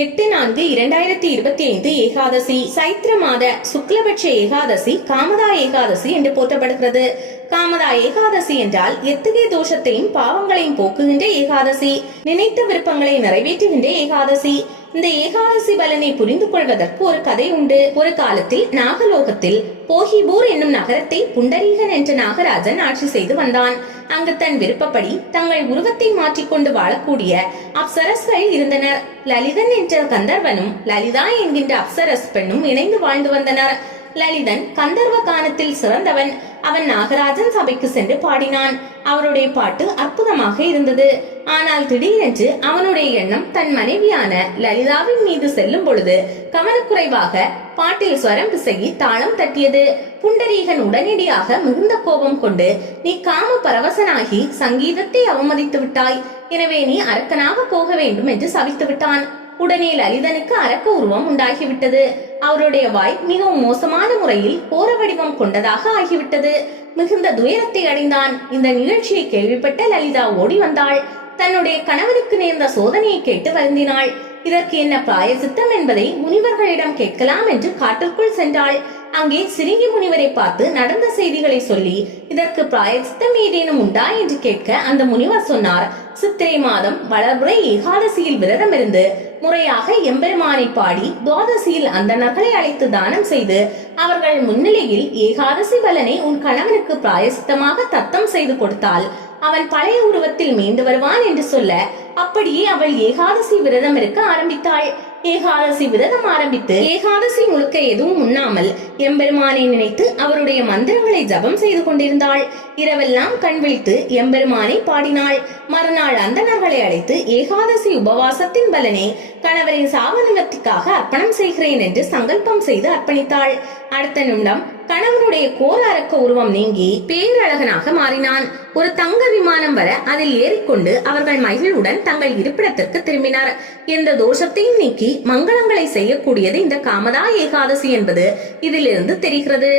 8/4/2025 ஏகாதசி சைத்திர மாத சுக்லபட்ச ஏகாதசி காமதா ஏகாதசி என்று போற்றப்படுகிறது. காமதா ஏகாதசி என்றால் எத்தகைய தோஷத்தையும் பாவங்களையும் போக்குகின்ற ஏகாதசி, நினைத்த விருப்பங்களை நிறைவேற்றுகின்ற ஏகாதசி. இந்த ஏகாதசி பலனை புரிந்து கொள்வதற்கு ஒரு கதை உண்டு. ஒரு காலத்தில் நாகலோகத்தில் போகிபூர் என்னும் நகரத்தை புண்டரீகன் என்ற நாகராஜன் ஆட்சி செய்து வந்தான். அங்கு தன் விருப்பப்படி தங்கள் உருவத்தை மாற்றிக்கொண்டு வாழக்கூடிய அப்சரஸ்கள் இருந்தனர். லலிதன் என்ற கந்தர்வனும் லலிதா என்கின்ற அப்சரஸ் பெண்ணும் இணைந்து வாழ்ந்து வந்தனர். லலிதன் கந்தர்வ கானத்தில் சிறந்தவன். அவன் நாகராஜன் சபைக்கு சென்று பாடினான். அவருடைய பாட்டு அற்புதமாக இருந்தது. ஆனால் திடீரென்று அவனுடைய எண்ணம் தன் மனைவியான லலிதாவின் மீது செல்லும் பொழுது கவனக்குறைவாக பாட்டில் ஸ்வரம் பிசகி தாளம் தட்டியது. புண்டரீகன் உடனடியாக மிகுந்த கோபம் கொண்டு, நீ காம பரவசனாகி சங்கீதத்தை அவமதித்து விட்டாய், எனவே நீ அரக்கனாக போக வேண்டும் என்று சபித்து விட்டான். உடனே லலிதனுக்கு அரக்க உருவம் உண்டாகிவிட்டது. அவருடைய வாய் மிகவும் மோசமான முறையில் கோர வடிவம் கொண்டதாக ஆகிவிட்டது. மிகுந்த துயரத்தை அடைந்தான். இந்த நிகழ்ச்சியை கேள்விப்பட்ட லலிதா ஓடி வந்தாள். தன்னுடைய கணவனுக்கு நேர்ந்த சோதனையை கேட்டு வருந்தினாள். இதற்கு என்ன பிராயசித்தம் என்பதை முனிவர்களிடம் கேட்கலாம் என்று காட்டிற்குள் சென்றாள். அங்கே சிறுகி முனிவரை பார்த்து நடந்த செய்திகளை சொல்லி இதற்கு பிராயசித்தம் ஏதேனும் உண்டா என்று கேட்க அந்த முனிவர் சொன்னார், சித்திரை மாதம் வளர்புரை ஏகாதசியில் விரதம் இருந்து முறையாக எம்பெருமானை பாடி துவாதசியில் அந்தணர்களை அழைத்து தானம் செய்து அவர்கள் முன்னிலையில் ஏகாதசி பலனை உன் கணவனுக்கு பிராயசித்தமாக தத்தம் செய்து கொடுத்தால் அவன் பழைய உருவத்தில் மீண்டு வருவான் என்று சொல்ல, அப்படியே அவள் ஏகாதசி விரதம் இருக்க ஆரம்பித்தாள். ஏகாதசி விரதம் ஆரம்பித்து ஏகாதசி முழுக்க எதுவும் உண்ணாமல் எம்பெருமானை நினைத்து அவருடைய மந்திரங்களை ஜபம் செய்து கொண்டிருந்தாள். இரவெல்லாம் கண் விழித்து எம்பெருமானை பாடினாள். மறுநாள் அந்தணர்களை அழைத்து ஏகாதசி உபவாசத்தின் பலனை கணவரின் சாப நிவர்த்திக்காக அர்ப்பணம் செய்கிறேன் என்று சங்கல்பம் செய்து அர்ப்பணித்தாள். அடுத்த நிமிடம் கணவனுடைய கோர அரக்க உருவம் நீங்கி பேரழகனாக மாறினான். ஒரு தங்க விமானம் வர அதில் ஏறிக்கொண்டு அவர்கள் மகிழ்வுடன் தங்கள் இருப்பிடத்திற்கு திரும்பினார். எந்த தோஷத்தையும் நீக்கி மங்களங்களை செய்யக்கூடியது இந்த காமதா ஏகாதசி என்பது இதிலிருந்து தெரிகிறது.